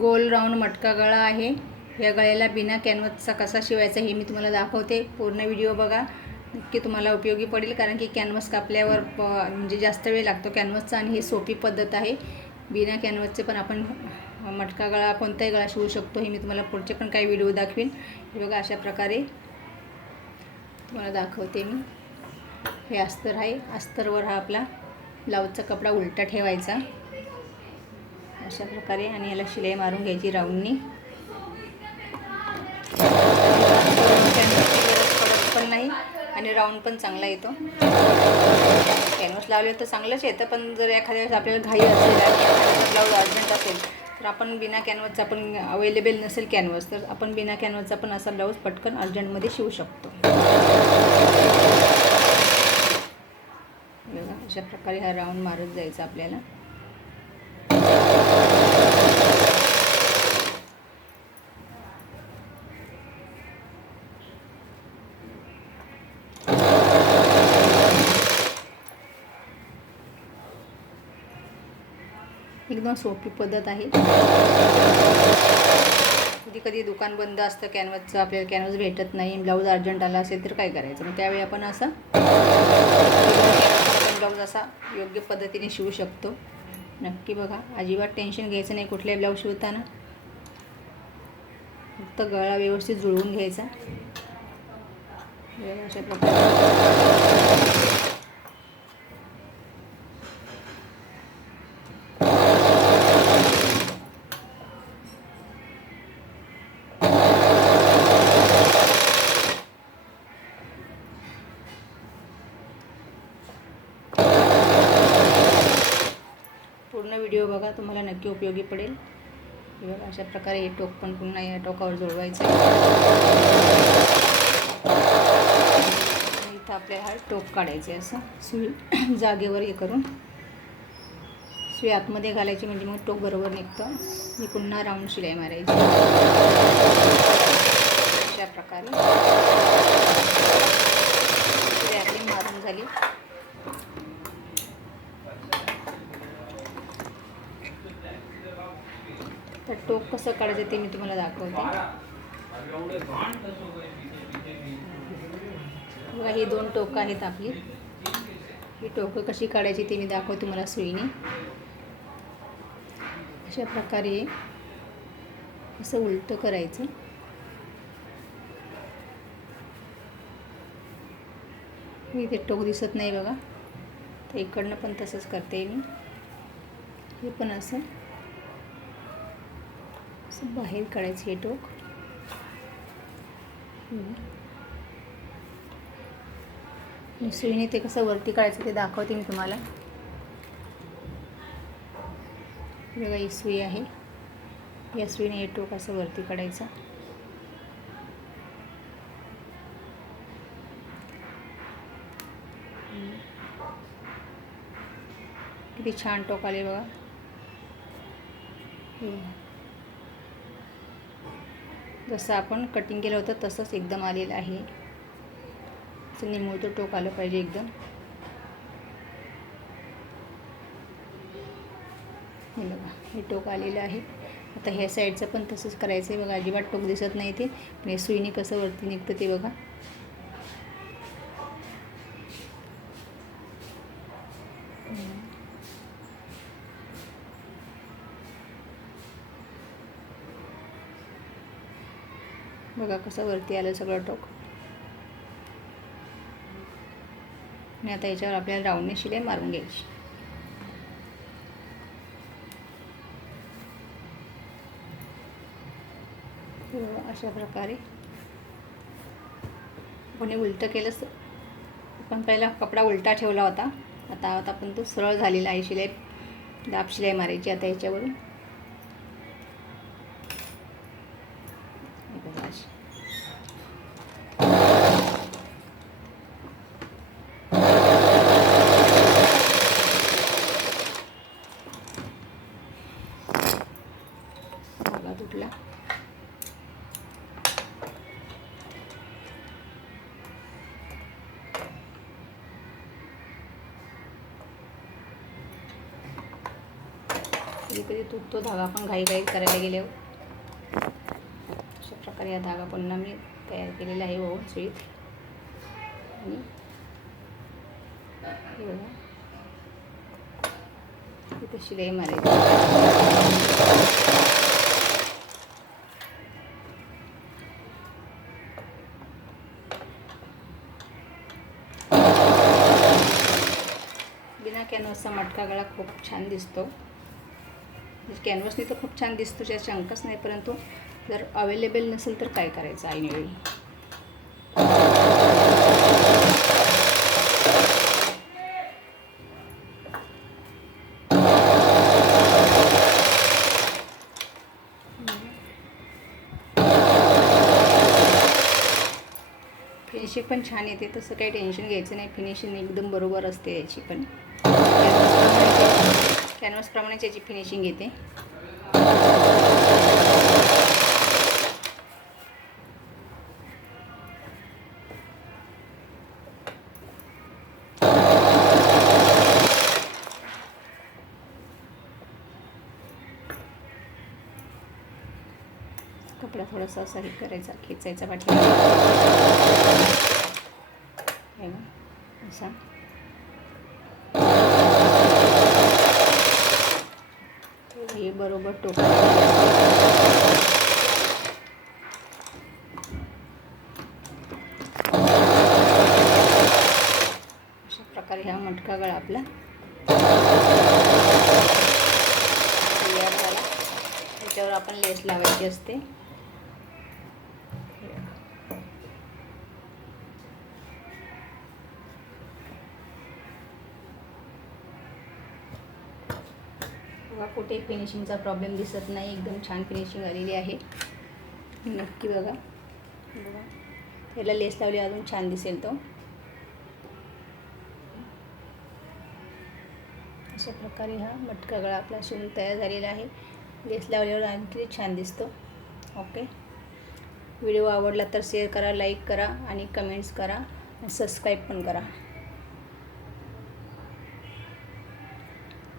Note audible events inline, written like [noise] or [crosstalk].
गोल round मटका गळा आहे. या गळ्याला बिना कॅनव्हसचा कसा शिवायचा हे मी तुम्हाला दाखवते. पूर्ण व्हिडिओ बघा नक्की तुम्हाला उपयोगी पडेल. कारण की कॅनव्हस कापल्यावर प म्हणजे जास्त वेळ लागतो कॅनव्हसचा आणि ही सोपी पद्धत आहे. बिना कॅनव्हसचे पण आपण मटका गळा कोणताही गळा शिवू शकतो हे मी तुम्हाला पुढचे पण काही व्हिडिओ दाखवीन. हे बघा अशा प्रकारे तुम्हाला दाखवते मी. हे अस्तर आहे. अस्तरवर हा आपला ब्लाऊजचा कपडा उलटा ठेवायचा. अशा प्रकारे आणि याला शिलाई मारून घ्यायची राऊंडनी. पडत पण नाही आणि राऊंड पण चांगला येतो. कॅनव्हस लावले तर चांगलंच येतं पण जर एखाद्या वेळेस आपल्याला घाई असेल ब्लाऊज अर्जंट असेल तर आपण बिना कॅनव्हसचा पण अवेलेबल नसेल कॅनव्हस तर आपण बिना कॅनव्हसचा पण असा ब्लाऊज पटकन अर्जंटमध्ये शिवू शकतो. अशा प्रकारे हा राऊंड मारत जायचा आपल्याला. एकदम सोपी पद्धत आहे. कधी कधी दुकान बंद असतं कॅनव्हसचं आपल्याला कॅनव्हस भेटत नाही ब्लाऊज अर्जंट आला असेल तर काय करायचं? मग त्यावेळी आपण असं ब्लाऊज असा योग्य पद्धतीने शिवू शकतो. नक्की बघा अजिबात टेन्शन घ्यायचं नाही कुठल्याही ब्लाऊज शिवताना. फक्त गळा व्यवस्थित जुळवून घ्यायचा. अशा प्रकारे. पूर्ण व्हिडिओ बघा तुम्हाला नक्की उपयोगी पडेल. बघा अशा प्रकारे हे टोक पण पुन्हा या टोकावर जोडवायचं इथं आपल्या हा टोक काढायचे असं. सुई [clears throat] जागेवर हे करून सुई आतमध्ये घालायची म्हणजे मग टोक बरोबर निघतं. मी पुन्हा राऊंड शिलाई मारायची. अशा प्रकारे शिलाई आपली मारून झाली तर टोक कसं काढायचं ते मी तुम्हाला दाखवते. बघा ही दोन टोकं आहेत आपली. ही टोकं कशी काढायची ते मी दाखवते तुम्हाला सुईने. अशा प्रकारे असं उलटं करायचं. इथे टोक दिसत नाही बघा. तर इकडनं पण तसंच करते मी. हे पण असं. असं बाहेर काढायचं हे टोक. सुईने ते कसं वरती काढायचं ते दाखवते मी तुम्हाला. बघा ही सुई आहे. या सुईने हे टोक असं वरती काढायचं. किती छान टोक आले बघा. जसं आपण कटिंग केलं होतं तसंच एकदम आलेलं आहे. असं निमुळतं टोक आलं पाहिजे एकदम. हे बघा हे टोक आलेलं आहे. आता ह्या साईडचं पण तसंच करायचं आहे बघा अजिबात टोक दिसत नाही ते पण हे सुईने कसं वरती निघतं ते बघा. बघा कसं वरती आलं सगळं टोक. आणि आता याच्यावर आपल्याला राऊंडने शिलाई मारून घ्यायची. हो, अशा प्रकारे. कोणी उलटं केलंच आपण पहिला कपडा उलटा ठेवला होता. आता आता पण तो सरळ झालेला आहे शिलाई. दाब शिलाई मारायची आता याच्यावरून. म्हणजे कधी कधी तुटतो धागा पण घाई घाई करायला गेल्यावर अशा प्रकारे हा धागा पुन्हा मी तयार केलेला आहे हो सुईत आणि हे इथे शिलाई मारायची. बिना कॅनव्हसचा मटका गळा खूप छान दिसतो. कॅनव्हसने तर खूप छान दिसतो ज्या अंकच नाही परंतु जर अवेलेबल नसेल तर काय करायचं ऐनवेळी फिनिशिंग पण छान येते तसं काही टेन्शन घ्यायचं नाही. फिनिशिंग एकदम बरोबर असते याची पण. कॅनव्हसप्रमाणेच याची फिनिशिंग येते. कपडा थोडासा असा हे करायचा खेचायचा पाठी असा. हे अशा प्रकारे हा मटका गळा आपला. तयार झाला. त्याच्यावर आपण लेस लावायची असते बघा कुठे फिनिशिंगचा प्रॉब्लेम दिसत नाही. एकदम छान फिनिशिंग आलेली आहे. नक्की बघा. बघा त्याला लेस लावली अजून छान दिसेल तो. अशा प्रकारे हा मटका गळा आपला शिवून तयार झालेला आहे. लेस लावल्यावर आणखी छान दिसतो. ओके व्हिडिओ आवडला तर शेअर करा लाईक करा आणि कमेंट्स करा. आणि सबस्क्राईब पण करा.